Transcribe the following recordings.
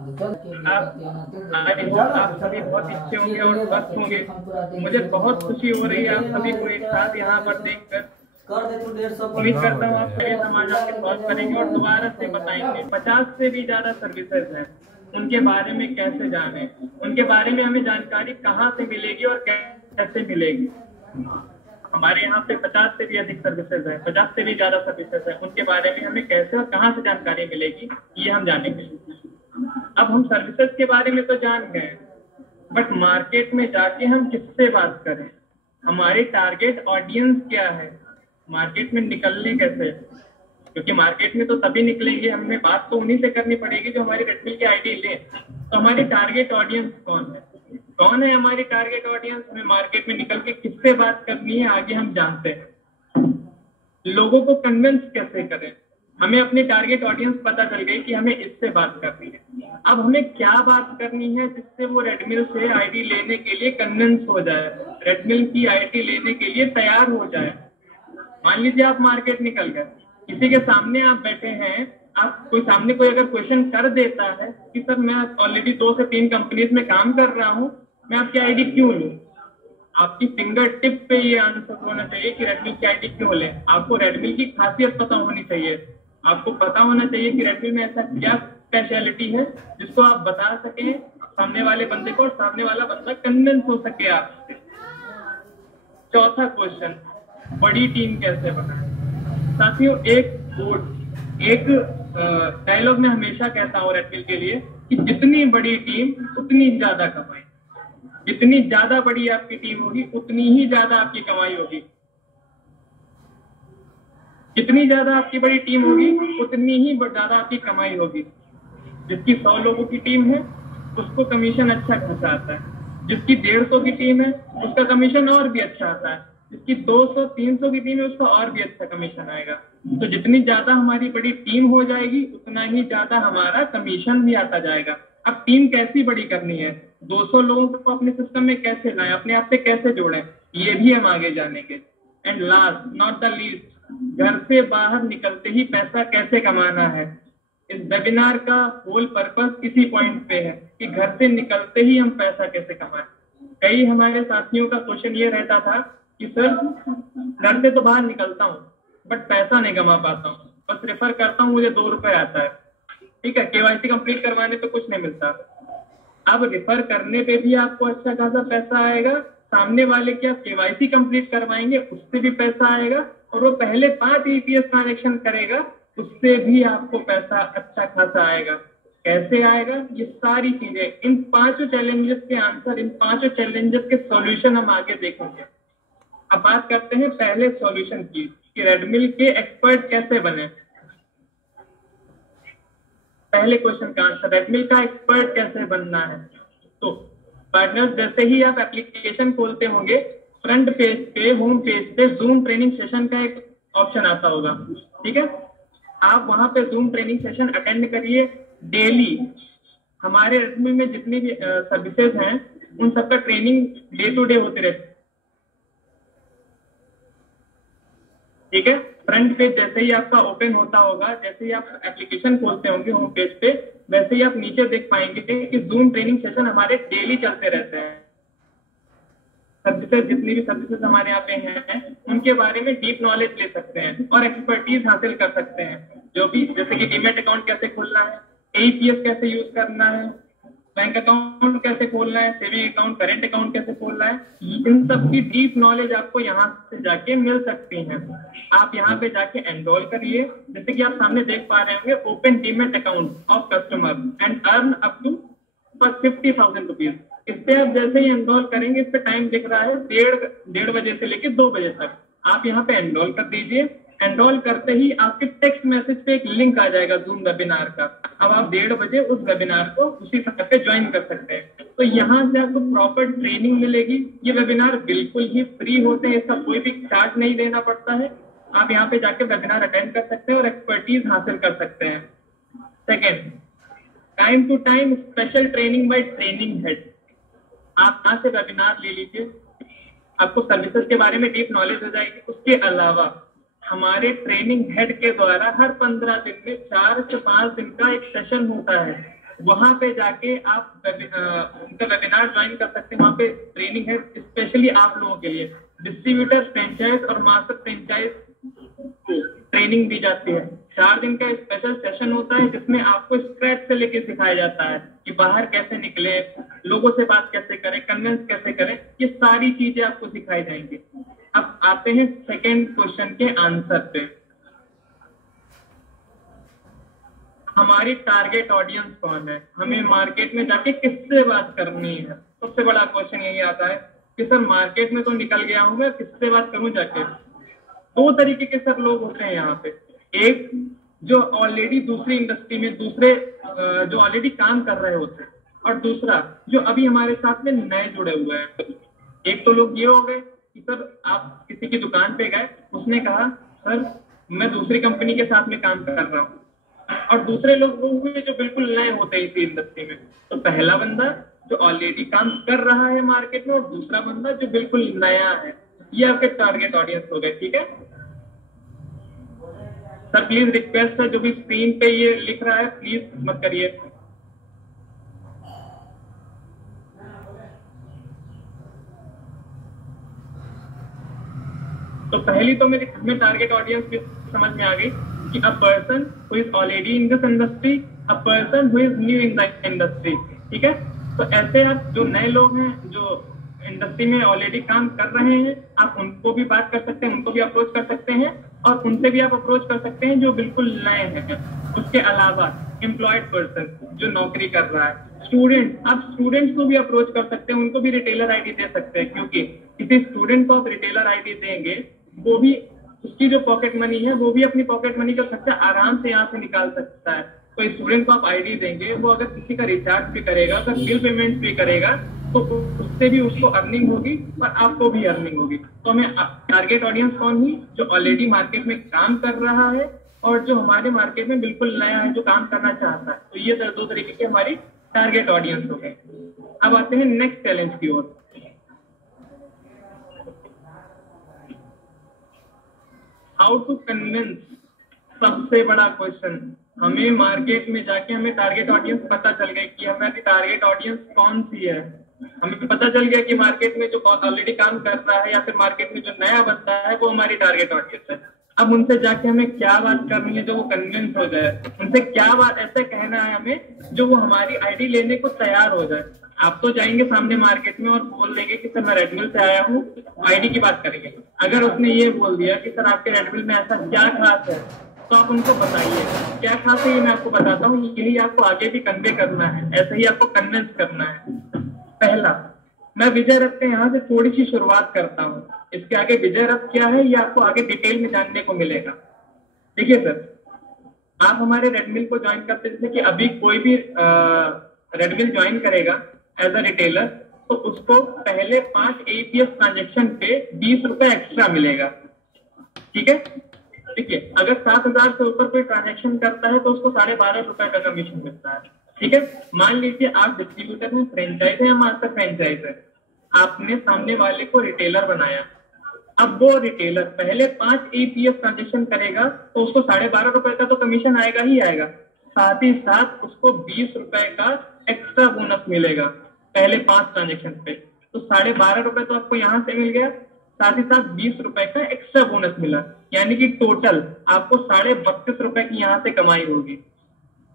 आप I hope आप सभी बहुत अच्छे होंगे और स्वस्थ होंगे। मुझे बहुत खुशी हो रही है आप सभी को एक साथ यहाँ पर देखकर। उम्मीद करता हूँ आप सभी समाज आपके स्वास्थ्य करेंगे और दोबारा से बताएंगे। 50 से भी ज्यादा सर्विसेज हैं, उनके बारे में कैसे जाने, उनके बारे में हमें जानकारी कहाँ से मिलेगी और कैसे मिलेगी। हमारे यहाँ पे 50 से भी अधिक सर्विसेज है, 50 से भी ज्यादा सर्विसेज है, उनके बारे में हमें कैसे और कहाँ से जानकारी मिलेगी ये हम जानेंगे। अब हम सर्विसेज के बारे में तो जान गए, बट मार्केट में जाके हम किससे बात करें, हमारी टारगेट ऑडियंस क्या है, मार्केट में निकलने कैसे, क्योंकि मार्केट में तो तभी निकलेंगे, हमें बात तो उन्हीं से करनी पड़ेगी जो हमारी रेडमिल की आईडी ले। तो हमारी टारगेट ऑडियंस कौन है हमारी टारगेट ऑडियंस, हमें मार्केट में निकल के किससे बात करनी है आगे हम जानते हैं। लोगों को कन्विंस कैसे करें, हमें अपनी टारगेट ऑडियंस पता चल गई कि हमें इससे बात करनी है। अब हमें क्या बात करनी है जिससे वो रेडमिल से आईडी लेने के लिए कन्विंस हो जाए, रेडमिल की आईडी लेने के लिए तैयार हो जाए। मान लीजिए आप मार्केट निकल गए, किसी के सामने आप बैठे हैं, आप सामने कोई अगर क्वेश्चन कर देता है कि सर मैं ऑलरेडी 2 से 3 कंपनीज में काम कर रहा हूँ, मैं आपकी आईडी क्यों लूँ, आपकी फिंगर टिप पे ये आंसर होना चाहिए कि रेडमिल की आईडी क्यों लें। आपको रेडमिल की खासियत पता होनी चाहिए, आपको पता होना चाहिए कि रेडमिल में ऐसा क्या स्पेशलिटी है जिसको आप बता सकें सामने वाले बंदे को और सामने वाला बंदा कन्विंस हो सके आपसे। चौथा क्वेश्चन, बड़ी टीम कैसे बनाए। साथियों एक डायलॉग में हमेशा कहता हूँ रेडमिल के लिए कि जितनी बड़ी टीम उतनी ज्यादा कमाई, जितनी ज्यादा बड़ी आपकी टीम होगी उतनी ही ज्यादा आपकी कमाई होगी, जितनी ज्यादा आपकी बड़ी टीम होगी उतनी ही ज्यादा आपकी कमाई होगी। जिसकी 100 लोगों की टीम है उसको कमीशन अच्छा खासा आता है, जिसकी 150 की टीम है उसका कमीशन और भी अच्छा आता है, जिसकी 200-300 की टीम है उसका और भी अच्छा कमीशन आएगा। तो जितनी ज्यादा हमारी बड़ी टीम हो जाएगी उतना ही ज्यादा हमारा कमीशन भी आता जाएगा। अब टीम कैसी बड़ी करनी है, 200 लोगों को अपने सिस्टम में कैसे लाएं, अपने आप से कैसे जोड़ें, ये भी हम आगे जानेंगे। And last not the least, घर से बाहर निकलते ही पैसा कैसे कमाना है। इस वेबिनार का होल पर्पस इसी पॉइंट पे है कि घर से निकलते ही हम पैसा कैसे कमाएं। कई हमारे साथियों का क्वेश्चन ये रहता था कि सर घर से तो बाहर निकलता हूँ बट पैसा नहीं कमा पाता हूँ, बस रेफर करता हूँ मुझे 2 रुपए आता है, ठीक है, केवाईसी कंप्लीट करवाने पे कुछ नहीं मिलता। अब रेफर करने पे भी आपको अच्छा खासा पैसा आएगा, सामने वाले क्या केवाईसी कंप्लीट करवाएंगे उससे भी पैसा आएगा, और वो पहले 5 ईपीएस ट्रांजेक्शन करेगा उससे भी आपको पैसा अच्छा खासा आएगा। कैसे आएगा, ये सारी चीजें, इन 5 चैलेंजेस के आंसर, इन 5 चैलेंजेस के सॉल्यूशन हम आगे देखेंगे। अब बात करते हैं पहले सॉल्यूशन की कि रेडमिल के एक्सपर्ट कैसे बने। पहले क्वेश्चन का आंसर, रेडमिल का एक्सपर्ट कैसे बनना है। तो पार्टनर्स, जैसे ही आप एप्लीकेशन खोलते होंगे फ्रंट पेज पे, होम पेज पे जूम ट्रेनिंग सेशन का एक ऑप्शन आता होगा, ठीक है, आप वहां पे जूम ट्रेनिंग सेशन अटेंड करिए डेली। हमारे रेडमिल में जितनी भी सर्विसेज हैं उन सबका ट्रेनिंग डे टू डे होते रहते, ठीक है। फ्रंट पेज जैसे ही आपका ओपन होता होगा, जैसे ही आप एप्लीकेशन खोलते होंगे होम पेज पे, वैसे ही आप नीचे देख पाएंगे कि जूम ट्रेनिंग सेशन हमारे डेली चलते रहते हैं। सर्विसेज, जितनी भी सर्विसेज हमारे यहाँ पे हैं उनके बारे में डीप नॉलेज ले सकते हैं और एक्सपर्टीज हासिल कर सकते हैं। जो भी, जैसे कि डीमेट अकाउंट कैसे खोलना है, एईपीएस कैसे यूज करना है, बैंक अकाउंट कैसे खोलना है, सेविंग अकाउंट, करेंट अकाउंट कैसे खोलना है, इन सब की डीप नॉलेज आपको यहाँ से जाके मिल सकती है। आप यहाँ पे जाके एनरोल करिए, जैसे कि आप सामने देख पा रहे होंगे, open demat account of customer and earn up to 50,000 rupees. इस पे आप जैसे ही एनरोल करेंगे, इस पे टाइम दिख रहा है 1:30 बजे से लेकर 2 बजे तक, आप यहाँ पे एनरोल कर दीजिए। एनरोल करते ही आपके टेक्स्ट मैसेज पे एक लिंक आ जाएगा जूम वेबिनार का। अब आप 1:30 बजे उस वेबिनार को उसी समय पे ज्वाइन कर सकते हैं। तो यहाँ से आपको प्रॉपर ट्रेनिंग मिलेगी। ये वेबिनार बिल्कुल ही फ्री होते हैं, इसका कोई भी चार्ज नहीं देना पड़ता है। आप यहाँ पे जाके वेबिनार अटेंड कर सकते हैं और एक्सपर्टीज हासिल कर सकते हैं। Second, time to time special training by training head. आप यहाँ से वेबिनार ले लीजिए, आपको सर्विसेज के बारे में डीप नॉलेज हो जाएगी। उसके अलावा हमारे ट्रेनिंग हेड के द्वारा हर 15 दिन में 4 से 5 दिन का एक सेशन होता है। वहां पे जाके आप उनका वेबिनार ज्वाइन कर सकते हैं। वहां पे ट्रेनिंग है स्पेशली आप लोगों के लिए। डिस्ट्रीब्यूटर, फ्रेंचाइज और मास्टर फ्रेंचाइज ट्रेनिंग दी जाती है। 4 दिन का स्पेशल सेशन होता है जिसमें आपको स्क्रैच से लेके सिखाया जाता है कि बाहर कैसे निकले, लोगों से बात कैसे करें, कन्विंस कैसे करें, ये सारी चीजें आपको सिखाई जाएंगी। अब आते हैं सेकेंड क्वेश्चन के आंसर पे। हमारी टारगेट ऑडियंस कौन है, हमें मार्केट में जाके किससे बात करनी है। सबसे बड़ा क्वेश्चन यही आता है कि सर मार्केट में तो निकल गया हूं मैं, किससे बात करूं जाके। 2 तरीके के सर लोग होते हैं यहाँ पे। एक जो ऑलरेडी दूसरी इंडस्ट्री में जो ऑलरेडी काम कर रहे होते हैं, और दूसरा जो अभी हमारे साथ में नए जुड़े हुए हैं। एक तो लोग ये हो गए कि सर आप किसी की दुकान पे गए, उसने कहा सर मैं दूसरी कंपनी के साथ में काम कर रहा हूँ, और दूसरे लोग वो हुए जो बिल्कुल नए होते हैं इसी इंडस्ट्री में। तो पहला बंदा जो ऑलरेडी काम कर रहा है मार्केट में, और दूसरा बंदा जो बिल्कुल नया है, ये आपके टारगेट ऑडियंस हो गए। ठीक है सर, प्लीज रिक्वेस्ट है जो भी स्क्रीन पे ये लिख रहा है प्लीज मत करिए। तो पहली तो मेरी हमें टारगेट ऑडियंस की समझ में आ गई कि a person who is already in this industry, a person who is new in the industry. ठीक है, तो ऐसे आप जो नए लोग हैं जो इंडस्ट्री में ऑलरेडी काम कर रहे हैं, आप उनको भी बात कर सकते हैं, उनको भी अप्रोच कर सकते हैं, और उनसे भी आप अप्रोच कर सकते हैं जो बिल्कुल नए हैं। उसके अलावा एम्प्लॉयड पर्सन जो नौकरी कर रहा है, स्टूडेंट, आप स्टूडेंट्स को भी अप्रोच कर सकते हैं, उनको भी रिटेलर आईडी दे सकते हैं, क्योंकि किसी स्टूडेंट को आप रिटेलर आईडी देंगे, वो भी उसकी जो पॉकेट मनी है वो भी अपनी पॉकेट मनी का खर्चा आराम से यहाँ से निकाल सकता है। तो स्टूडेंट को आप आईडी देंगे, वो अगर किसी का रिचार्ज भी करेगा, अगर बिल पेमेंट भी करेगा, तो उससे भी उसको अर्निंग होगी और आपको भी अर्निंग होगी। तो हमें टारगेट ऑडियंस कौन ही, जो ऑलरेडी मार्केट में काम कर रहा है और जो हमारे मार्केट में बिल्कुल नया है, जो काम करना चाहता है। तो ये 2 तरीके की हमारी टारगेट ऑडियंस हो गए। अब आते हैं नेक्स्ट चैलेंज की ओर। हाउ टू कन्विंस, सबसे बड़ा क्वेश्चन। हमें मार्केट में जाके हमें टारगेट ऑडियंस पता चल गया कि हमारी टारगेट ऑडियंस कौन सी है। हमें पता चल गया कि मार्केट में जो ऑलरेडी काम कर रहा है या फिर मार्केट में जो नया बंदा है वो हमारी टारगेट ऑडियंस है। अब उनसे जाके हमें क्या बात करनी है जो वो कन्विंस हो जाए, उनसे क्या बात ऐसे कहना है हमें जो वो हमारी आईडी लेने को तैयार हो जाए। आप तो जाएंगे सामने मार्केट में और बोल देंगे कि सर मैं रेडमिल से आया हूँ, आईडी की बात करेंगे। अगर उसने ये बोल दिया कि सर आपके रेडमिल में ऐसा क्या खास है, तो आप उनको बताइए क्या खास है, ये मैं आपको बताता हूँ। यही आपको आगे भी कन्वे करना है, ऐसे ही आपको कन्विंस करना है। पहला, मैं विजय रथ के यहाँ से थोड़ी सी शुरुआत करता हूँ, इसके आगे विजय रथ क्या है ये आपको आगे डिटेल में जानने को मिलेगा। देखिए सर, आप हमारे रेडमिल को ज्वाइन करते हैं, जैसे कि अभी कोई भी रेडमिल ज्वाइन करेगा एज अ रिटेलर, तो उसको पहले 5 APS ट्रांजेक्शन पे 20 रुपए एक्स्ट्रा मिलेगा। ठीक है, देखिए अगर 7,000 से ऊपर कोई ट्रांजेक्शन करता है तो उसको 12.5 रुपए का कमीशन मिलता है। ठीक है, मान लीजिए आप डिस्ट्रीब्यूटर में फ्रेंचाइज है या मास्टर फ्रेंचाइज है, आपने सामने वाले को रिटेलर बनाया। अब वो रिटेलर पहले 5 APS ट्रांजेक्शन करेगा तो उसको 12.5 रुपए का तो कमीशन आएगा ही आएगा, साथ ही साथ उसको 20 रुपए का एक्स्ट्रा बोनस मिलेगा पहले 5 ट्रांजेक्शन पे। तो 12.5 रुपए तो आपको यहाँ से मिल गया, साथ ही साथ 20 रुपए का एक्स्ट्रा बोनस मिला, यानी कि टोटल आपको 32.5 रुपए की यहाँ से कमाई होगी।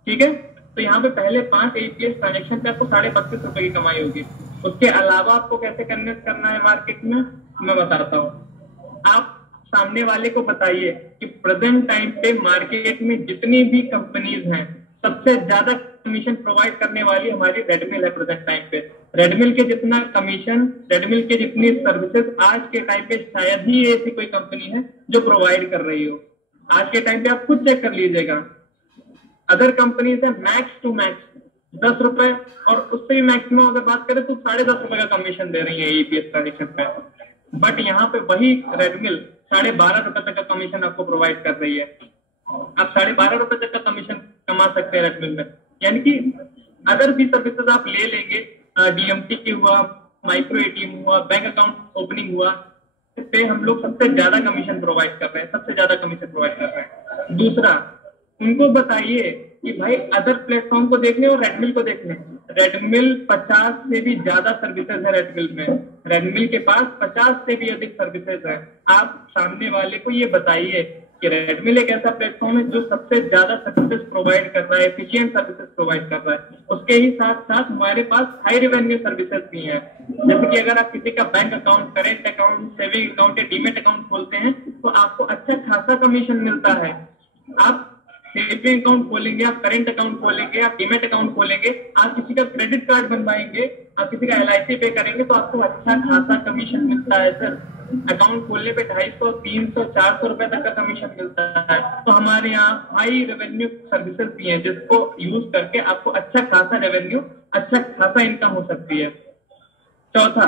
ठीक है, तो यहाँ पे पहले 5 APS ट्रांजेक्शन पे आपको 32.5 रुपए की कमाई होगी। उसके अलावा आपको कैसे कन्विंस करना है मार्केट में, मैं बताता हूँ। आप सामने वाले को बताइए कि प्रेजेंट टाइम पे मार्केट में जितनी भी कंपनीज हैं, सबसे ज्यादा कमीशन प्रोवाइड करने वाली हमारी रेडमिल है प्रेजेंट टाइम पे। रेडमिल के जितना कमीशन, रेडमिल के जितनी सर्विसेज आज के टाइम पे शायद ही ऐसी कोई कंपनी है जो प्रोवाइड कर रही हो। आज के टाइम पे आप खुद चेक कर लीजिएगा, अदर कंपनीज है मैक्स टू मैक्स 10 रुपए, और उससे भी मैक्सिमम अगर बात करें तो 10.5 रुपए का कमीशन दे रही है APS ट्रांजेक्शन पे। बट यहाँ पे वही रेडमिल 12.5 रुपए तक का कमीशन आपको प्रोवाइड कर रही है। आप 12.5 रुपए तक का कमीशन कमा सकते हैं रेडमिल में। यानी कि अदर भी सर्विसेज आप ले लेंगे, DMT की हुआ, माइक्रो ATM हुआ, बैंक अकाउंट ओपनिंग हुआ, इस पे हम लोग सबसे ज्यादा कमीशन प्रोवाइड कर रहे हैं, सबसे ज्यादा कमीशन प्रोवाइड कर रहे हैं। दूसरा, उनको बताइए कि भाई अदर प्लेटफॉर्म को देख लें और रेडमिल को देख लें। रेडमिल 50 से भी ज्यादा सर्विसेज है रेडमिल में, रेडमिल के पास 50 से भी अधिक सर्विसेज है। आप सामने वाले को ये बताइए कि रेडमिल एक ऐसा प्लेटफॉर्म है जो सबसे ज्यादा सर्विसेज प्रोवाइड कर रहा है, एफिशिएंट सर्विसेज प्रोवाइड कर रहा है। उसके ही साथ साथ हमारे पास हाई रेवेन्यू सर्विसेज भी हैं। जैसे कि अगर आप किसी का bank account, current account, saving account या डीमेट अकाउंट खोलते हैं तो आपको अच्छा खासा कमीशन मिलता है। आप सेविंग अकाउंट खोलेंगे, आप करेंट अकाउंट खोलेंगे, आप डीमेट अकाउंट खोलेंगे, आप किसी का क्रेडिट कार्ड बनवाएंगे, आप किसी का LIC पे करेंगे तो आपको अच्छा खासा कमीशन मिलता है सर। अकाउंट खोलने पे 250, 300, 400 रुपए तक का कमीशन मिलता है। तो हमारे यहाँ हाई रेवेन्यू सर्विसेज भी हैं जिसको यूज करके आपको अच्छा खासा रेवेन्यू, अच्छा खासा इनकम हो सकती है। चौथा,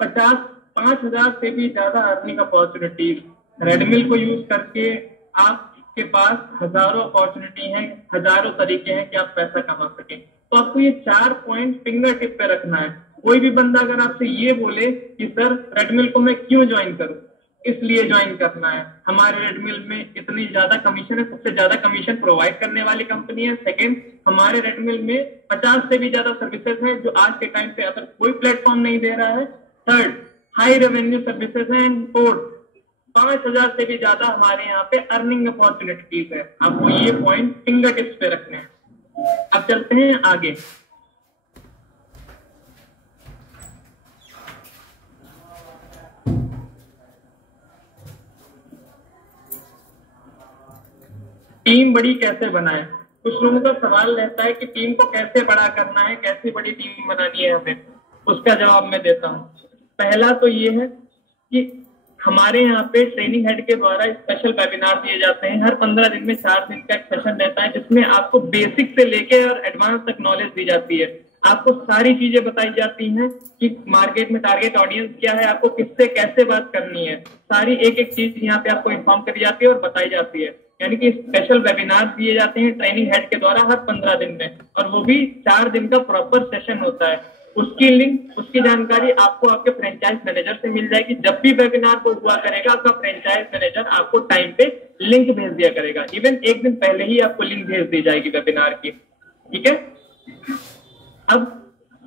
5,000 से भी ज्यादा अर्निंग अपॉर्चुनिटीज। रेडमिल को यूज करके आपके पास हजारों अपॉर्चुनिटी हैं, हजारों तरीके हैं कि आप पैसा कमा सकें। तो आपको ये 4 पॉइंट फिंगर टिप पे रखना है। कोई भी बंदा अगर आपसे ये बोले कि सर रेडमिल को मैं क्यों ज्वाइन करूं, इसलिए ज्वाइन करना है, हमारे रेडमिल में इतनी ज्यादा कमीशन है, सबसे ज्यादा कमीशन प्रोवाइड करने वाली कंपनी है। सेकंड, हमारे रेडमिल में 50 से भी ज्यादा सर्विसेज हैं जो आज के टाइम पे अगर कोई प्लेटफॉर्म नहीं दे रहा है। थर्ड, हाई रेवेन्यू सर्विसेज हैं। एंड फोर्थ, 5,000 से भी ज्यादा हमारे यहाँ पे अर्निंग अपॉर्चुनिटीज है। आपको ये पॉइंट फिंगर टिप्स पे रखने हैं। अब चलते हैं आगे। टीम बड़ी कैसे बनाए? कुछ लोगों का सवाल रहता है कि टीम को कैसे बड़ा करना है, कैसे बड़ी टीम बनानी है हमें। उसका जवाब मैं देता हूँ। पहला तो ये है कि हमारे यहाँ पे ट्रेनिंग हेड के द्वारा स्पेशल वेबिनार दिए जाते हैं। हर 15 दिन में 4 दिन का एक सेशन रहता है जिसमें आपको बेसिक से लेके और एडवांस तक नॉलेज दी जाती है। आपको सारी चीजें बताई जाती हैं कि मार्केट में टारगेट ऑडियंस क्या है, आपको किससे कैसे बात करनी है, सारी एक एक चीज यहाँ पे आपको इन्फॉर्म करी जाती है और बताई जाती है। यानी कि स्पेशल वेबिनार दिए जाते हैं ट्रेनिंग हेड के द्वारा हर 15 दिन में, और वो भी 4 दिन का प्रॉपर सेशन होता है। उसकी लिंक, उसकी जानकारी आपको आपके फ्रेंचाइज मैनेजर से मिल जाएगी। जब भी वेबिनार को हुआ करेगा आपका फ्रेंचाइज मैनेजर आपको टाइम पे लिंक भेज दिया करेगा। इवन एक दिन पहले ही आपको लिंक भेज दी जाएगी वेबिनार की। ठीक है। अब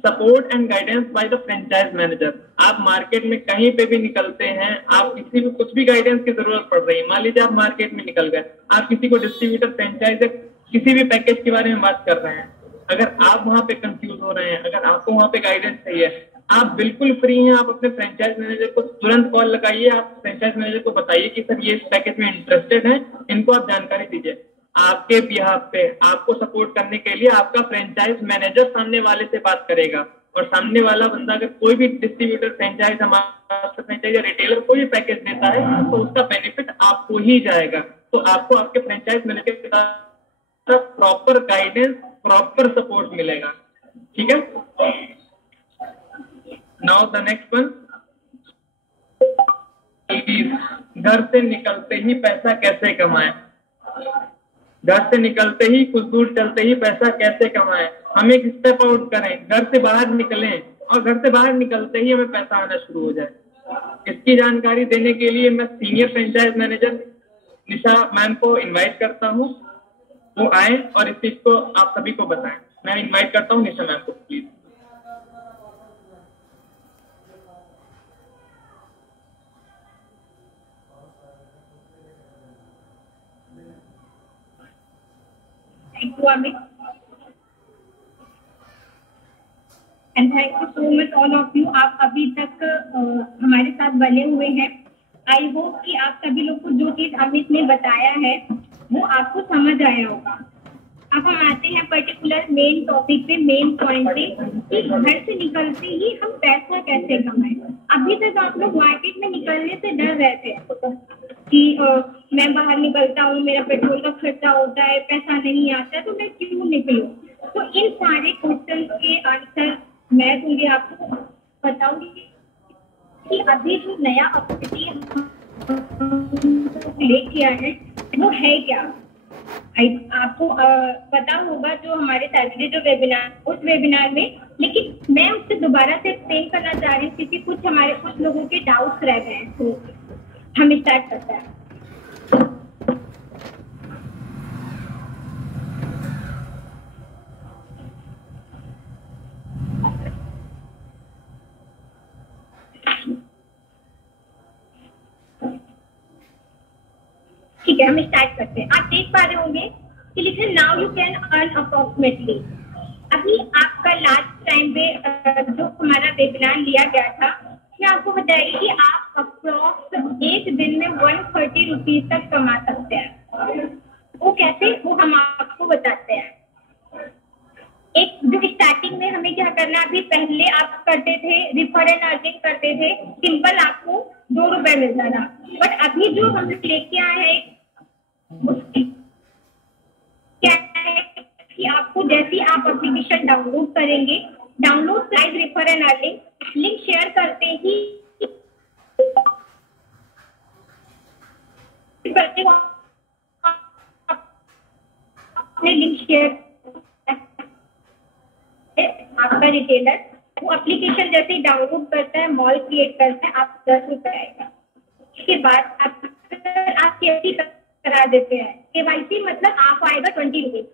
support and guidance by the franchise manager. आप मार्केट में कहीं पे भी निकलते हैं, आप किसी भी कुछ भी गाइडेंस की जरूरत पड़ रही है, मान लीजिए आप मार्केट में निकल गए, आप किसी को डिस्ट्रीब्यूटर, फ्रेंचाइज, किसी भी पैकेज के बारे में बात कर रहे हैं, अगर आप वहां पे कंफ्यूज हो रहे हैं, अगर आपको वहां पे गाइडेंस चाहिए, आप बिल्कुल फ्री हैं। आप अपने फ्रेंचाइज मैनेजर को तुरंत कॉल लगाइए, आप फ्रेंचाइज मैनेजर को बताइए कि सर ये इस पैकेज में इंटरेस्टेड है, इनको आप जानकारी दीजिए। आपके बिहाफ पे आपको सपोर्ट करने के लिए आपका फ्रेंचाइज मैनेजर सामने वाले से बात करेगा, और सामने वाला बंदा अगर कोई भी डिस्ट्रीब्यूटर, फ्रेंचाइज, मास्टर फ्रेंचाइज या रिटेलर कोई भी पैकेज देता है तो उसका बेनिफिट आपको ही जाएगा। तो आपको आपके फ्रेंचाइज मैनेजर के साथ प्रॉपर गाइडेंस, प्रॉपर सपोर्ट मिलेगा। ठीक है। नाउ द नेक्स्ट वन, घर से निकलते ही पैसा कैसे कमाएं। घर से निकलते ही, कुछ दूर चलते ही पैसा कैसे कमाएं। हम एक स्टेप आउट करें, घर से बाहर निकलें, और घर से बाहर निकलते ही हमें पैसा आना शुरू हो जाए। इसकी जानकारी देने के लिए मैं सीनियर फ्रेंचाइज मैनेजर निशा मैम को इनवाइट करता हूँ, वो आए और इस चीज को आप सभी को बताएं। मैं इनवाइट करता हूँ निशा मैम को, please. Thank you, Amit. And thank you so much all of you. आप अभी तक हमारे साथ बने हुए हैं। आई होप कि आप सभी लोग को जो चीज अमित ने बताया है वो आपको समझ आया होगा। अब हम आते हैं पर्टिकुलर मेन टॉपिक पे, मेन पॉइंट पे, कि घर से निकलते ही हम पैसा कैसे कमाएं। अभी तक आप लोग मार्केट में निकलने से डर रहे थे कि मैं बाहर निकलता हूँ, मेरा पेट्रोल का खर्चा होता है, पैसा नहीं आता, तो मैं क्यों निकलूं। तो इन सारे क्वेश्चन के आंसर मैं दूंगी आपको, बताऊंगी कि अभी जो नया अपॉर्चुनिटी लेके आए हैं वो है क्या। आपको पता होगा जो हमारे सैटरडे जो वेबिनार, उस वेबिनार में, लेकिन मैं उससे दोबारा से एक्सप्लेन करना चाह रही हूँ क्योंकि कुछ लोगों के डाउट्स रह गए हैं। तो हम स्टार्ट करते हैं। ठीक है, हम स्टार्ट करते हैं। आप देख पा रहे होंगे कि लिखे now you can earn approximately. अभी आपका लास्ट टाइम पे जो हमारा वेबिनार लिया गया था, मैं आपको बताइए कि आप अप्रोक्स एक दिन में 130 रुपीज तक कमा सकते हैं। वो कैसे, वो हम आपको बताते हैं। एक जो स्टार्टिंग में हमें क्या करना है, अभी पहले आप करते थे रिफर एंड अर्निंग करते थे, सिंपल आपको 2 रुपए मिलता था। बट अभी जो हम लेके आए हैं क्या है कि आपको जैसे आप एप्लीकेशन डाउनलोड करेंगे, download price refer and earning link share करते ही अपने लिंक शेयर आपका रिटेलर वो एप्लीकेशन जैसे ही डाउनलोड करता है, मॉल क्रिएट करता है, आप 10 रुपए आएगा। इसके बाद आप केवाईसी करा देते हैं, केवाईसी मतलब आप आएगा 20 रुपीज।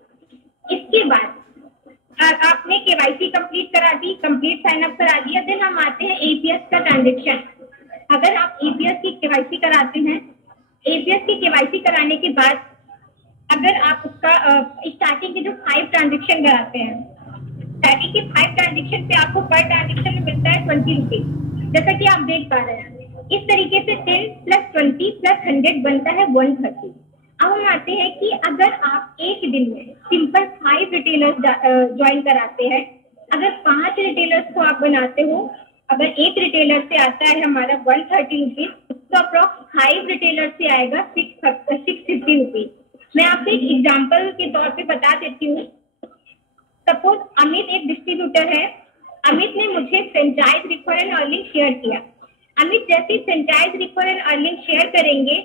इसके बाद आपने केवाईसी कंप्लीट करा दी, कंप्लीट साइन अप करा दिया, देन हम आते हैं एपीएस का ट्रांजेक्शन। अगर आप एपीएस की केवाईसी कराते हैं, एपीएस की केवाईसी कराने के बाद अगर आप उसका स्टार्टिंग के जो 5 ट्रांजेक्शन कराते हैं, स्टार्टिंग के 5 ट्रांजेक्शन पे आपको पर ट्रांजेक्शन में मिलता है 20 रुपीज, जैसा कि आप देख पा रहे हैं। इस तरीके से 10 + 20 + 100 बनता है 130। अब हम आते हैं कि अगर आप एक दिन में सिंपल 5 रिटेलर्स ज्वाइन कराते हैं, अगर 5 रिटेलर्स को आप बनाते हो, अगर एक रिटेलर से आता है हमारा 130 रुपीज, तो अप्रोक्स 5 रिटेलर से आएगा 650 रुपीज। मैं आपको एक एग्जाम्पल के तौर पे बता देती हूँ। सपोज अमित एक डिस्ट्रीब्यूटर है, अमित ने मुझे franchise refer and earning share किया। अमित जैसे franchise refer and earning share करेंगे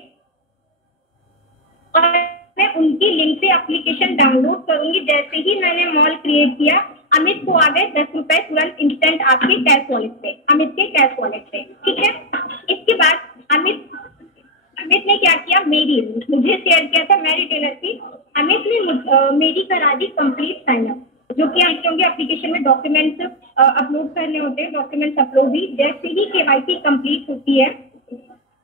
और मैं उनकी लिंक से एप्लीकेशन डाउनलोड करूंगी, जैसे ही मैंने मॉल क्रिएट किया, अमित को आ गए 10 रुपए तुरंत इंस्टेंट आपके कैश वॉलेट पे, अमित के कैश वॉलेट पे। ठीक है, इसके बाद अमित ने क्या किया, मेरी मुझे शेयर किया था, मैं रिटेलर थी, अमित ने मेरी करा दी कंप्लीट साइन अप, जो कि आप होंगे एप्लीकेशन में डॉक्यूमेंट्स अपलोड करने होते हैं, डॉक्यूमेंट्स अपलोड ही जैसे ही केवाईसी कंप्लीट होती है,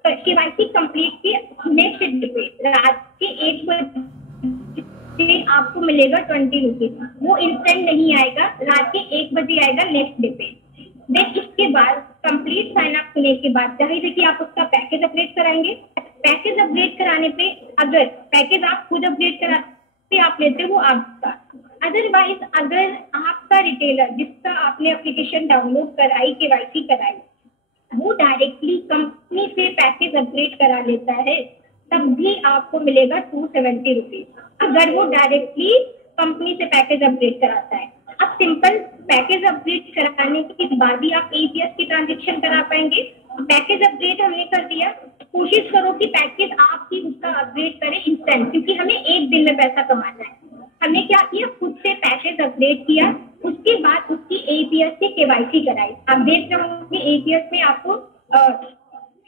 तो केवाईसी कंप्लीट के नेक्स्ट डे पे रात के 1 बजे आपको मिलेगा 20 रुपीज। वो इंस्टेंट नहीं आएगा, रात के 1 बजे आएगा नेक्स्ट डे पे। देन इसके बाद कंप्लीट साइन अप होने के बाद जाहिर है कि आप उसका पैकेज अपडेट कराएंगे। पैकेज अपडेट कराने पे अगर पैकेज आप खुद अपडेट कराते आप लेते हो आपका, अदरवाइज अगर आपका रिटेलर जिसका आपने एप्लीकेशन डाउनलोड कराई, केवाईसी कराई, वो डायरेक्टली कंपनी से पैकेज अपग्रेड करा लेता है, तब भी आपको मिलेगा 270 रुपीज, अगर वो डायरेक्टली कंपनी से पैकेज अपग्रेड कराता है। अब सिंपल पैकेज अपग्रेड कराने के बाद ही आप एपीएस की ट्रांजेक्शन करा पाएंगे। पैकेज अपग्रेड हमने कर दिया, कोशिश करो कि पैकेज आप ही उसका अपग्रेड करें इंस्टेंट, क्योंकि हमें एक दिन में पैसा कमाना है। हमने क्या किया, खुद से पैकेज अपडेट किया, उसके बाद उसकी एपीएस से केवाईसी कराई। आप देख रहे होंगे एपीएस में आपको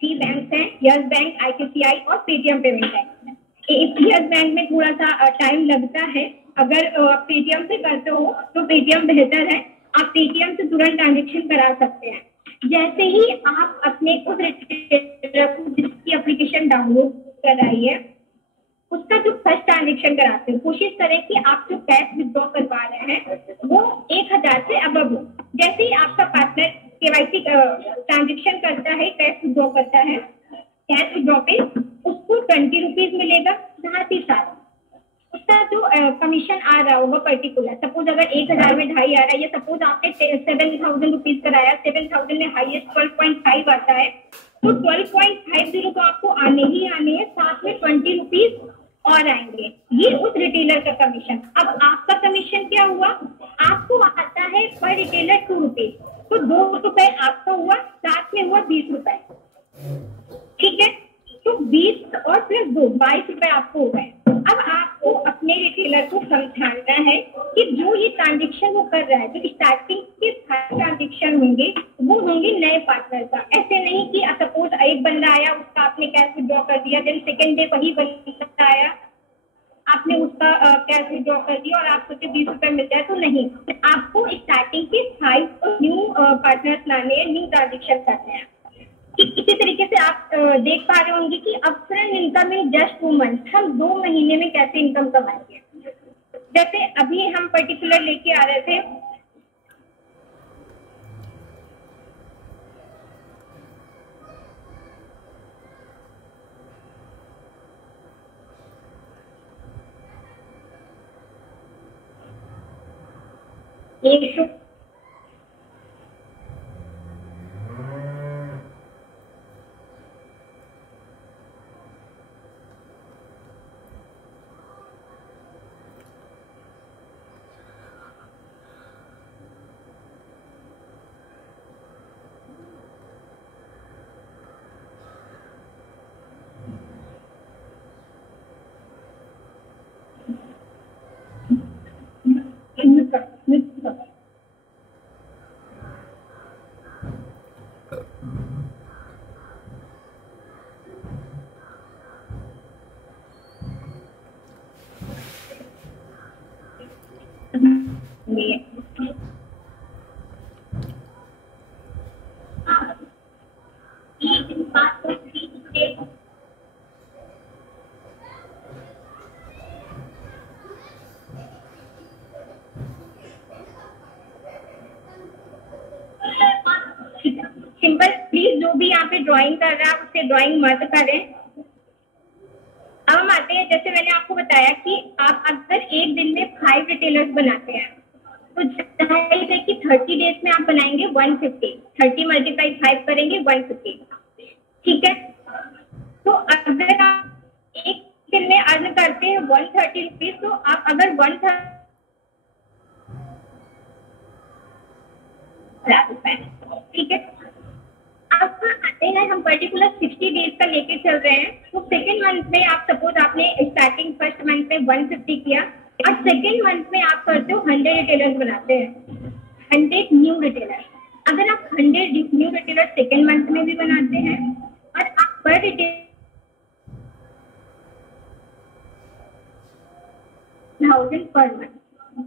3 बैंक हैं, यस बैंक, आईसीआईसीआई और Paytm payment bank. Yes bank में थोड़ा सा टाइम लगता है, अगर आप पेटीएम से करते हो तो पेटीएम बेहतर है, आप पेटीएम से तुरंत ट्रांजेक्शन करा सकते हैं। जैसे ही आप अपने खुद जिसकी एप्लीकेशन डाउनलोड कराई है उसका जो फर्स्ट ट्रांजेक्शन कराते हो, कोशिश करें कि आप जो कैश विड्रॉ करवा रहे हैं वो 1000 से अबव हो। जैसे ही आपका पार्टनर केवाईसी ट्रांजेक्शन करता है, कैश विड्रॉ करता है, कैश विड्रॉ पे उसको 20 रुपीज मिलेगा। साथ ही साथ उसका जो कमीशन आ रहा होगा पर्टिकुलर, सपोज अगर 1000 में 2.5 आ रहा है, या सपोज आपने 7000 रुपीज कराया, 7000 में हाईएस्ट 12.5 आता है, तो 12.50 तो आपको आने ही आने हैं, साथ में 20 रुपीज और आएंगे। ये उस रिटेलर का कमीशन। अब आपका कमीशन क्या हुआ, आपको आता है पर रिटेलर 2 रुपीज, तो 2 रुपए आपका हुआ, साथ में हुआ 20 रुपए। ठीक है, तो 20 और प्लस 2 22 रुपए आपको हो गए। अब आपको अपने रिटेलर को समझाना है कि जो ये ट्रांजेक्शन वो कर रहा है, जो स्टार्टिंग के ट्रांजेक्शन होंगे वो होंगे नए पार्टनर का। ऐसे नहीं कि सपोज एक बंदा आया, उसका आपने कैश विड्रॉ कर दिया, देन सेकेंड डे वही बंदा आया, आपने उसका कैश विड्रॉ कर दिया और आपको 20 रुपए मिल जाए, तो नहीं। आपको स्टार्टिंग के 5 न्यू पार्टनर्स लाने हैं, न्यू ट्रांजेक्शन करने हैं। इसी तरीके से आप देख पा रहे होंगे कि upfront income in just 2 month, हम 2 महीने में कैसे इनकम कमाएंगे। जैसे अभी हम पर्टिकुलर लेके आ रहे थे, एक सिंपल, प्लीज जो भी यहाँ पे ड्राइंग कर रहा है उससे ड्राइंग मत करें। अब हम आते हैं, जैसे मैंने आपको बताया कि आप अगर एक दिन में 5 रिटेलर्स बनाते हैं तो जाहिर है कि 30 डेज में आप बनाएंगे 150, 30 × 5 करेंगे 150, ठीक है। तो अगर आप एक दिन में अर्न करते हैं 130 रुपीज, तो आप अगर 130 रुपए, ठीक है। अब आते हैं, हम पर्टिकुलर 60 डेज का लेके चल रहे हैं। तो सेकेंड मंथ में आप सपोज आपने स्टार्टिंग फर्स्ट मंथ में 150 किया और सेकेंड मंथ में आप करते हो 100 रिटेलर्स बनाते हैं, 100 न्यू रिटेलर्स। अगर आप 100 न्यू रिटेलर्स सेकेंड मंथ में भी बनाते हैं और आप पर रिटेलर 1000 पर मंथ,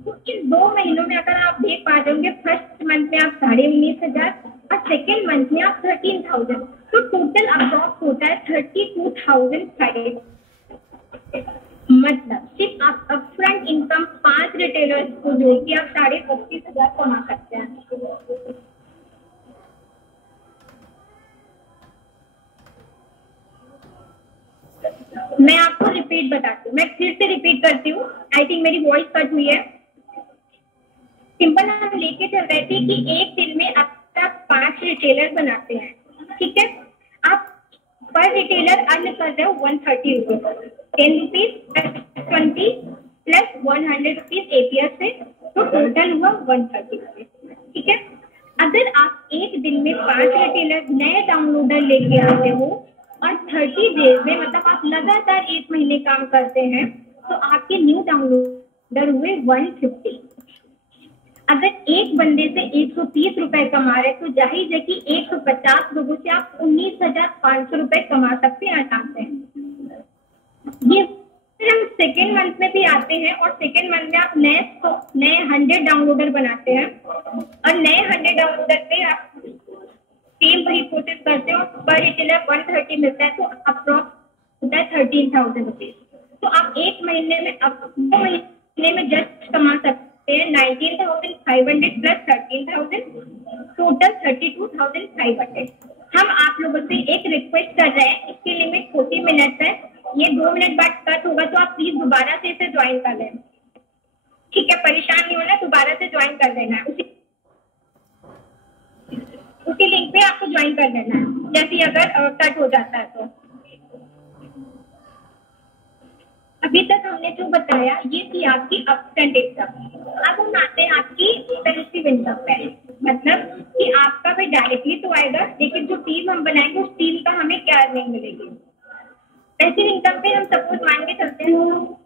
तो इन 2 महीनों में अगर आप देख पा रहे होंगे, फर्स्ट मंथ में आप 19,500 और सेकेंड मंथ में आप 13,000, तो टोटल अप्रॉक्स होता है 32,500। मतलब सिर्फ आप अपफ्रंट इनकम 5 रिटेलर्स को जोड़ के आप 35,000 कमा सकते हैं। मैं आपको रिपीट बताती हूँ, मैं फिर से रिपीट करती हूँ, आई थिंक मेरी वॉइस कट हुई है। सिंपल हम लेके चल रहे थे कि एक दिन में आप 5 रिटेलर बनाते हैं, ठीक है। आप पर रिटेलर अर्न कर रहे हो 130 रुपीज, 10 रुपीज + 20 + 100 रुपीज एपीआर से, तो टोटल हुआ 130 रुपीज, ठीक है। अगर आप एक दिन में 5 रिटेलर नए डाउनलोडर लेके आते हो और 30 डेज में, मतलब आप लगातार 1 महीने काम करते हैं, तो आपके न्यू डाउनलोडर हुए 150। अगर एक बंदे से 130 रुपए कमा रहे तो जाहिर है कि 150 लोगों से आप 19,500 रुपए कमा सकते हैं आराम से। ये हम सेकेंड मंथ में भी आते हैं और सेकेंड मंथ में आप नए 100 डाउनलोडर बनाते हैं और नए 100 डाउनलोडर पे आप सेम वही प्रोसेस करते हो, पर रिटेलर 130 मिलता है, तो अप्रॉक्स होता है 13,000 रुपीज। तो आप एक महीने में, अब 2 महीने में जस्ट कमा सकते 19,500 + 13,000, टोटल 32,500। हम आप लोगों से एक रिक्वेस्ट कर रहे हैं, इसकी लिमिट 40 मिनट है, ये 2 मिनट बाद कट होगा, तो आप प्लीज दोबारा से इसे ज्वाइन कर लें, ठीक है। परेशान नहीं होना, दोबारा से ज्वाइन कर लेना है, उसी लिंक पे आपको ज्वाइन कर लेना है, जैसे अगर कट हो जाता है तो। अभी तक हमने जो बताया ये थी आपकी अपफ्रंट इनकम। अब हम आते हैं आपकी पैसिव इनकम पे, मतलब कि आपका भी डायरेक्टली तो आएगा, लेकिन जो टीम हम बनाएंगे उस टीम का हमें क्या अर्निंग मिलेगी। पैसिव इनकम पे हम सपोज मान के चलते हैं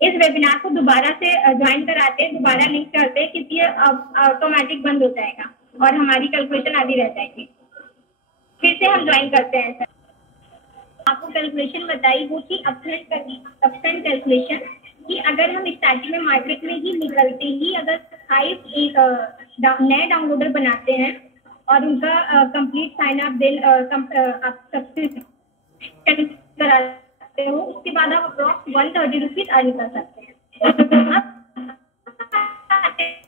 इस वेबिनार को दोबारा से ज्वाइन कराते हैं, दोबारा लिंक करते हैं, क्योंकि ये ऑटोमेटिक बंद हो जाएगा और हमारी कैलकुलेशन आधी रह जाएगी। फिर से हम ज्वाइन करते हैं सर। आपको कैलकुलेशन बताई वो थी अपफ्रंट कैलकुलेशन, कि अगर हम स्टार्टिंग में मार्केट में ही निकलते ही अगर 5 नए डाउनलोडर बनाते हैं और उनका कंप्लीट साइन अप देन आप सब्सक्रिप्शन कराते हो, उसके बाद आप अप्रॉक्स 130 रुपीज अर्न कर सकते हैं।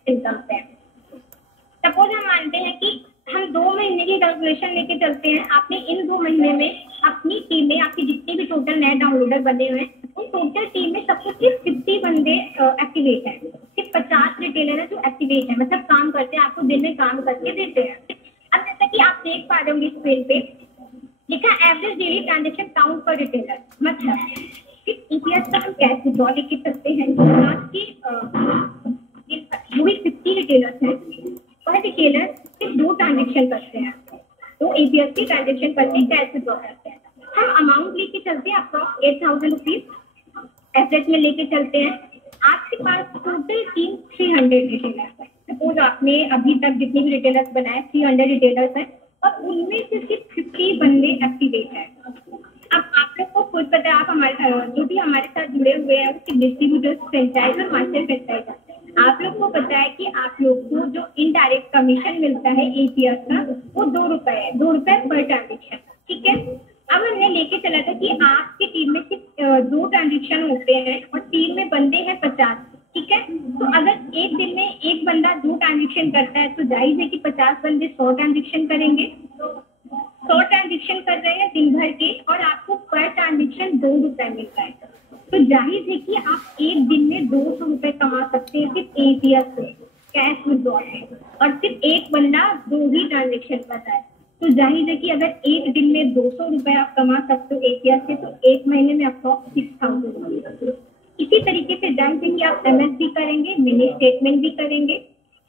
इनकम पे सपोज हम मानते हैं कि हम 2 महीने की कैलकुलेशन लेके चलते हैं, आपने इन 2 महीने में अपनी टीम में आपके जितने भी टोटल नए डाउनलोडर बने हुए हैं उन टोटल टीम में सब कुछ सिर्फ 50 बंदे एक्टिवेट है, सिर्फ 50 रिटेलर है जो एक्टिवेट है, मतलब काम करते हैं, आपको दिन में काम करके देते हैं। अब जैसा कि आप देख पा रहे होंगे स्क्रीन पे लिखा एवरेज डेली ट्रांजेक्शन काउंट पर रिटेलर, मतलब ईपीएस का हम कैश विड्रॉ लेके चलते हैं। आज की जो भी 50 रिटेलर्स हैं वह रिटेलर सिर्फ 2 ट्रांजेक्शन करते हैं, तो एपीएस की ट्रांजेक्शन करके कैश विड्रॉ करते हैं। हम अमाउंट लेके चलते हैं अप्रॉक्स 8000 रुपीज एसेट में लेके चलते हैं। आपके पास टोटल टीम 300 रिटेलर्स है। सपोज आपने अभी तक जितने भी रिटेलर्स बनाए 300 रिटेलर्स हैं और उनमें से सिर्फ 50 बंदे एक्टिवेट है। अब आप लोग को खुद पता है, आप हमारे जो भी हमारे साथ जुड़े हुए हैं उसके डिस्ट्रीब्यूटर्स, फ्रेंचाइज और मास्टर फ्रेंचाइज, आप लोग को पता है कि आप लोग को जो इनडायरेक्ट कमीशन मिलता है एपीएस का वो 2 रुपए है, 2 रुपए पर ट्रांजेक्शन, ठीक है। अब हमने लेके चला था कि आपकी टीम में सिर्फ 2 ट्रांजेक्शन होते हैं और टीम में बंदे हैं 50, ठीक है। तो अगर एक दिन में एक बंदा 2 ट्रांजेक्शन करता है तो जाहिर है कि 50 बंदे 100 ट्रांजेक्शन करेंगे, 100 ट्रांजेक्शन कर रहे हैं दिन भर के और आपको पर ट्रांजेक्शन 2 रुपए मिलता है, तो जाहिर है कि आप एक दिन में 200 रुपए कमा सकते हैं सिर्फ एपीएस से, कैश विड्रॉ से, और सिर्फ एक बंदा 2 ही ट्रांजेक्शन कर रहा है, तो जाहिर है कि अगर एक दिन में 200 रुपए आप कमा सकते हो एपीएस से तो एक महीने में अप्रॉक्स 6000 रुपए। इसी तरीके से जाहिर है कि आप एमएस भी करेंगे, मिनी स्टेटमेंट भी करेंगे।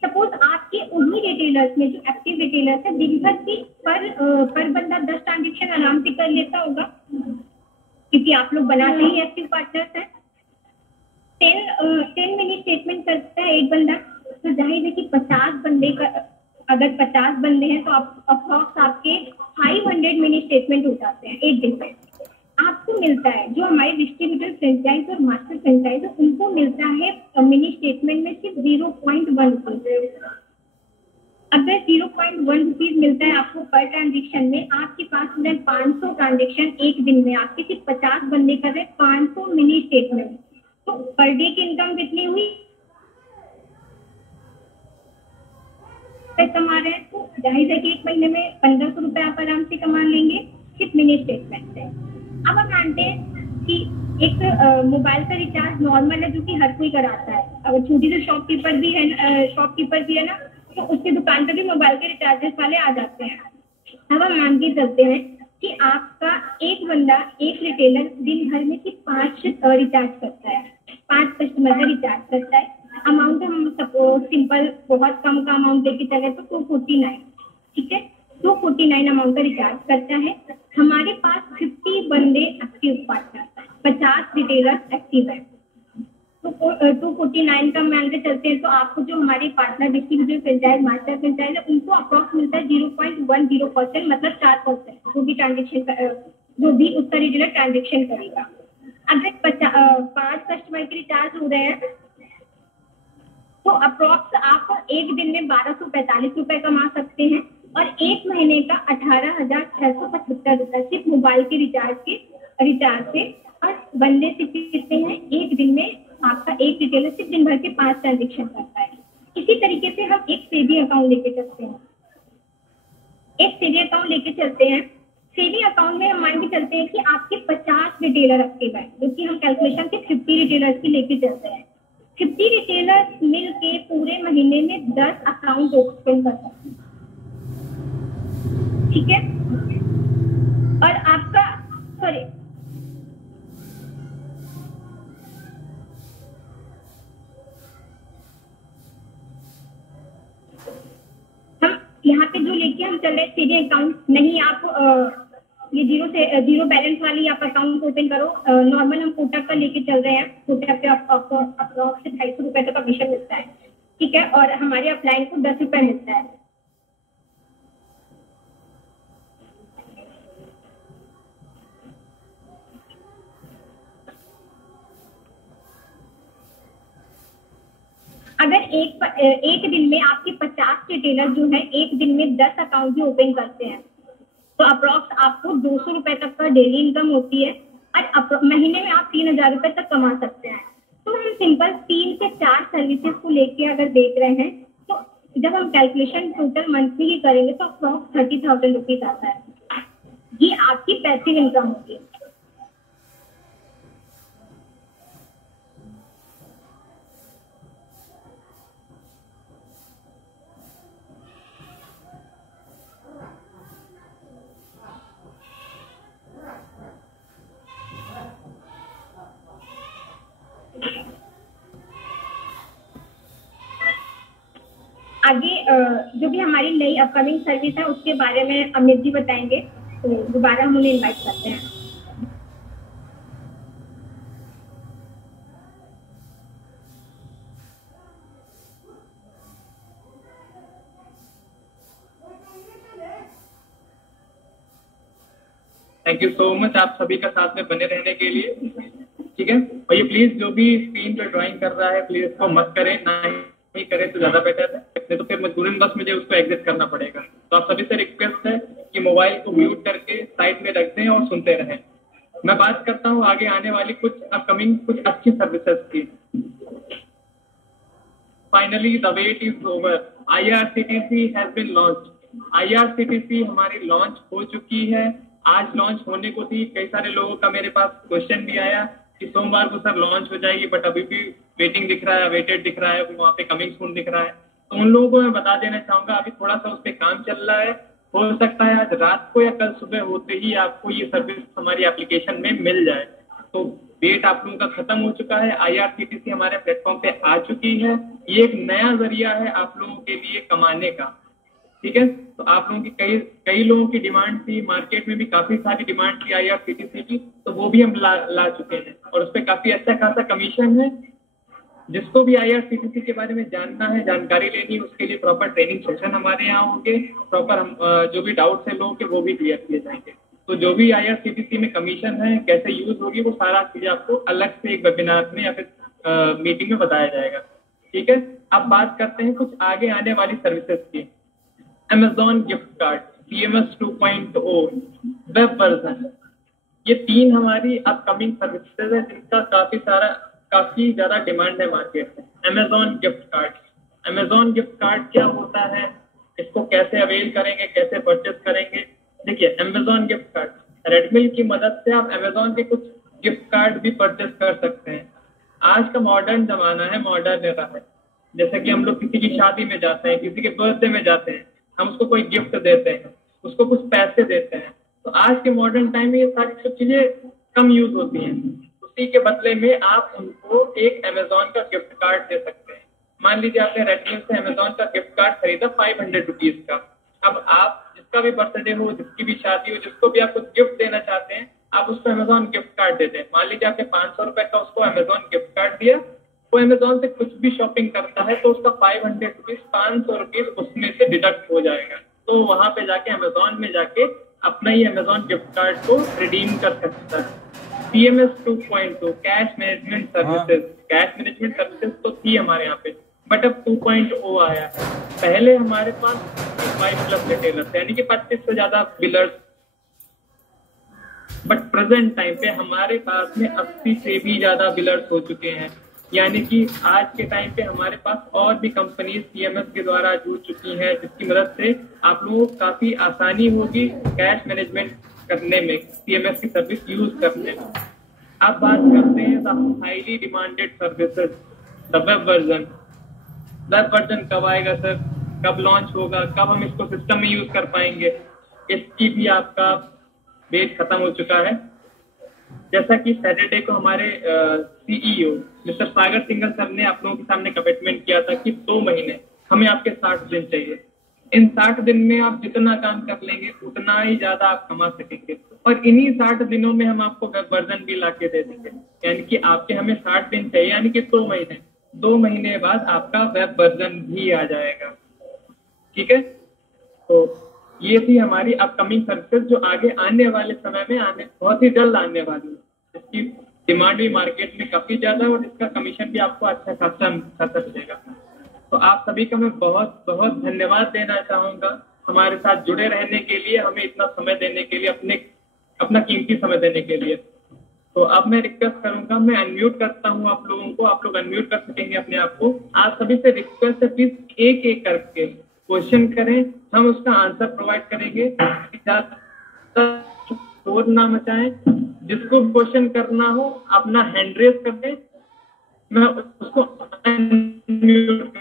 सपोज आपके उन्हीं रिटेलर्स में जो एक्टिव रिटेलर्स है दिन भर की पर बंदा 10 ट्रांजेक्शन आराम से कर लेता होगा, क्योंकि आप लोग बनाते ही एक्टिव पार्टनर्स हैं। 10 मिनी स्टेटमेंट करता है एक बंदा, तो जाहिर है कि 50 बंदे का, अगर 50 बंदे हैं तो आप अप्रॉक्स आपके 500 मिनी स्टेटमेंट हो जाते हैं एक दिन में। आपको मिलता है जो हमारे डिस्ट्रीब्यूटर फ्रेंचाइज और मास्टर फ्रेंचाइज है उनको मिलता है मिनी स्टेटमेंट में सिर्फ 0.1 रुपीज। अगर 0.1 रुपीज मिलता है आपको पर ट्रांजेक्शन में, आपके पास में 500 ट्रांजेक्शन एक दिन में, आपके सिर्फ 50 बंदे कर रहे हैं 500 मिनी स्टेटमेंट, तो पर डे की इनकम कितनी हुई कमा रहे हैं, तो जाहिर है कि एक महीने में 1500 रुपए आप आराम से कमा लेंगे सिर्फ मिनी स्टेटमेंट से। अब हम जानते हैं कि एक मोबाइल का रिचार्ज नॉर्मल है जो कि हर कोई कराता है, अगर छोटी सी शॉपकीपर भी है ना तो उसकी दुकान पर भी मोबाइल के रिचार्जेस वाले आ जाते हैं। अब हम मान के चलते हैं कि आपका एक बंदा, एक रिटेलर दिन भर में सिर्फ 5 रिचार्ज करता है, 5 कस्टमर का रिचार्ज करता है। अमाउंट हम सपोज सिंपल बहुत कम का अमाउंट लेके चले तो 249, ठीक है, 249 अमाउंट का रिचार्ज करता है। हमारे पास 50 बंदे एक्टिव पार्टनर, 50 रिटेलर्स एक्टिव है, तो 249 का मान के चलते हैं तो आपको जो हमारे partner distributor franchise master franchise है उनको अप्रॉक्स मिलता है 0.10%, मतलब 4% जो भी ट्रांजेक्शन जो भी उसका रिटेलर ट्रांजेक्शन करेगा। अगर 5 कस्टमर के रिचार्ज हो रहे हैं तो अप्रॉक्स आप एक दिन में 1245 रुपए कमा सकते हैं और एक महीने का 18,675 रुपए सिर्फ मोबाइल के रिचार्ज से। और बंदे से कितने हैं, एक दिन में आपका एक रिटेलर सिर्फ दिन भर के 5 ट्रांजेक्शन करता है। इसी तरीके से हम एक सेविंग अकाउंट लेके चलते हैं। सेविंग अकाउंट में हम मान के चलते हैं कि आपके 50 रिटेलर एक्टिव है, जो कि हम कैलकुलेशन के 50 रिटेलर्स की लेके चलते हैं। 50 रिटेलर्स मिल के पूरे महीने में 10 अकाउंट ओपन कर सकते हैं, ठीक है। और आपका हम यहाँ पे जो लेके हम चल रहे सेविंग अकाउंट नहीं, आप ये जीरो बैलेंस वाली आप अकाउंट ओपन करो। नॉर्मल हम कोटक का लेके चल रहे हैं, कोटक पे आपको अप्रॉक्स 250 रुपए का कमीशन मिलता है, ठीक है, और हमारे अपलाइन को 10 रुपए मिलता है। अगर एक दिन में आपके 50 रिटेलर जो है एक दिन में 10 अकाउंट भी ओपन करते हैं तो अप्रोक्स आपको 200 रुपए तक का डेली इनकम होती है और महीने में आप 3000 रुपए तक कमा सकते हैं। तो हम सिंपल 3 से 4 सर्विसेज को लेके अगर देख रहे हैं तो जब हम कैलकुलेशन टोटल मंथली की करेंगे तो अप्रोक्स 30,000 रुपीज आता है। ये आपकी पैसिव इनकम होगी। आगे जो भी हमारी नई अपकमिंग सर्विस है उसके बारे में अमित जी बताएंगे, तो दोबारा हम उन्हें इनवाइट करते हैं। थैंक यू सो मच आप सभी का साथ में बने रहने के लिए। ठीक है, और ये प्लीज जो भी स्क्रीन पर ड्राइंग कर रहा है प्लीज इसको मत करें, ना ही करें तो ज्यादा बेटर है, नहीं तो फिर मजबूरन बस मुझे उसको एग्जिट करना पड़ेगा। तो आप सभी से रिक्वेस्ट है कि मोबाइल को म्यूट करके साइड में रख दें और सुनते रहें। मैं बात करता हूँ आगे आने वाली कुछ अपकमिंग कुछ अच्छी सर्विसेज की। Finally the wait is over, IRCTC has been launched. IRCTC हमारी लॉन्च हो चुकी है, आज लॉन्च होने को थी। कई सारे लोगों का मेरे पास क्वेश्चन भी आया कि सोमवार को सर लॉन्च हो जाएगी, बट अभी भी वेटिंग दिख रहा है, वेटेड दिख रहा है, वहाँ पे कमिंग सून दिख रहा है। तो उन लोगों को मैं बता देना चाहूंगा अभी थोड़ा सा उस पर काम चल रहा है, हो सकता है आज रात को या कल सुबह होते ही आपको ये सर्विस हमारी एप्लीकेशन में मिल जाए। तो वेट आप लोगों का खत्म हो चुका है, IRCTC हमारे प्लेटफॉर्म पे आ चुकी है। ये एक नया जरिया है आप लोगों के लिए कमाने का। ठीक है, तो आप लोगों की कई लोगों की डिमांड थी, मार्केट में भी काफी सारी डिमांड थी IRCTC की, तो वो भी हम ला चुके हैं और उस पर काफी अच्छा खासा कमीशन है। जिसको भी IRCTC के बारे में जानना है, जानकारी लेनी है, उसके लिए प्रॉपर ट्रेनिंग सेशन हमारे यहाँ होंगे। प्रॉपर हम जो भी डाउट्स है लोगों के वो भी क्लियर किए जाएंगे। तो जो भी IRCTC में कमीशन है, कैसे यूज होगी, वो सारा चीजें आपको अलग से एक वेबिनार में या फिर मीटिंग में बताया जाएगा। ठीक है, अब बात करते हैं कुछ आगे आने वाली सर्विसेज की। Amazon gift card, CMS 2.0, web version, ये 3 हमारी अपकमिंग सर्विसेज है जिनका काफी ज्यादा डिमांड है मार्केट में। Amazon gift card, Amazon gift card क्या होता है, इसको कैसे अवेल करेंगे, कैसे परचेस करेंगे। देखिए Amazon गिफ्ट कार्ड, रेडमिल की मदद से आप Amazon के कुछ गिफ्ट कार्ड भी परचेस कर सकते हैं। आज का मॉडर्न जमाना है, मॉडर्न एरा है। जैसे कि हम लोग किसी की शादी में जाते हैं, किसी के बर्थडे में जाते हैं, हम उसको कोई गिफ्ट देते हैं, उसको कुछ पैसे देते हैं। तो आज के मॉडर्न टाइम में ये सारी सब चीजें कम यूज होती हैं। उसी के बदले में आप उनको एक Amazon का गिफ्ट कार्ड दे सकते हैं। मान लीजिए आपने रेडमी से Amazon का गिफ्ट कार्ड खरीदा 500 रुपीज का। अब आप जिसका भी बर्थडे हो, जिसकी भी शादी हो, जिसको भी आप कुछ गिफ्ट देना चाहते हैं, आप उसको Amazon गिफ्ट कार्ड देते हैं। मान लीजिए आपने 500 रुपए का उसको Amazon गिफ्ट कार्ड दिया, वो Amazon से कुछ भी शॉपिंग करता है तो उसका 500 रुपीज, 500 रुपीज उसमें से डिडक्ट हो जाएगा। तो वहां पे जाके Amazon में जाके अपना ही Amazon गिफ्ट कार्ड को रिडीम कर सकता है। CMS 2.2, cash management services. Cash management services तो थी हमारे यहाँ पे, बट अब 2.0 आया है। पहले हमारे पास 5+ रिटेलर्स यानी कि 25 से ज्यादा बिलर्स, बट प्रेजेंट टाइम पे हमारे पास में 80 से भी ज्यादा बिलर्स हो चुके हैं। यानी कि आज के टाइम पे हमारे पास और भी कंपनी CMS के द्वारा जुड़ चुकी हैं, जिसकी मदद से आप लोगों को काफी आसानी होगी कैश मैनेजमेंट करने में, CMS की सर्विस यूज करने में। अब बात करते हैं the highly demanded services, the web version. Web version कब आएगा सर, कब लॉन्च होगा, कब हम इसको सिस्टम में यूज कर पाएंगे, इसकी भी आपका वेट खत्म हो चुका है। जैसा कि सैटरडे को हमारे CEO मिस्टर सागर सिंघल सर ने आप लोगों के सामने कमिटमेंट किया था कि 2 महीने हमें आपके 60 दिन चाहिए। इन 60 दिन में आप जितना काम कर लेंगे उतना ही ज्यादा आप कमा सकेंगे, और इन्हीं 60 दिनों में हम आपको वेब वर्जन भी लाके दे देंगे। यानी कि आपके हमें 60 दिन चाहिए, यानी कि 2 महीने बाद आपका वेब वर्जन भी आ जाएगा। ठीक है, तो ये थी हमारी अपकमिंग सर्विसेज जो आगे आने वाले समय में बहुत ही जल्द आने वाली है। इसकी डिमांड भी मार्केट में काफी ज्यादा है और इसका कमीशन भी आपको अच्छा खासा मिलेगा। आप सभी का मैं बहुत बहुत धन्यवाद देना चाहूंगा हमारे साथ जुड़े रहने के लिए, हमें इतना समय देने के लिए, अपना कीमती समय देने के लिए। तो अब मैं रिक्वेस्ट करूंगा, मैं अनम्यूट करता हूं आप लोगों को, आप लोग अनम्यूट कर सकेंगे अपने आप को। आप सभी से रिक्वेस्ट है, प्लीज एक एक करके क्वेश्चन करें, हम उसका आंसर प्रोवाइड करेंगे। शोर ना मचाएं, जिसको क्वेश्चन करना हो अपना हैंड रेज कर दे, मैं उसको अनम्यूट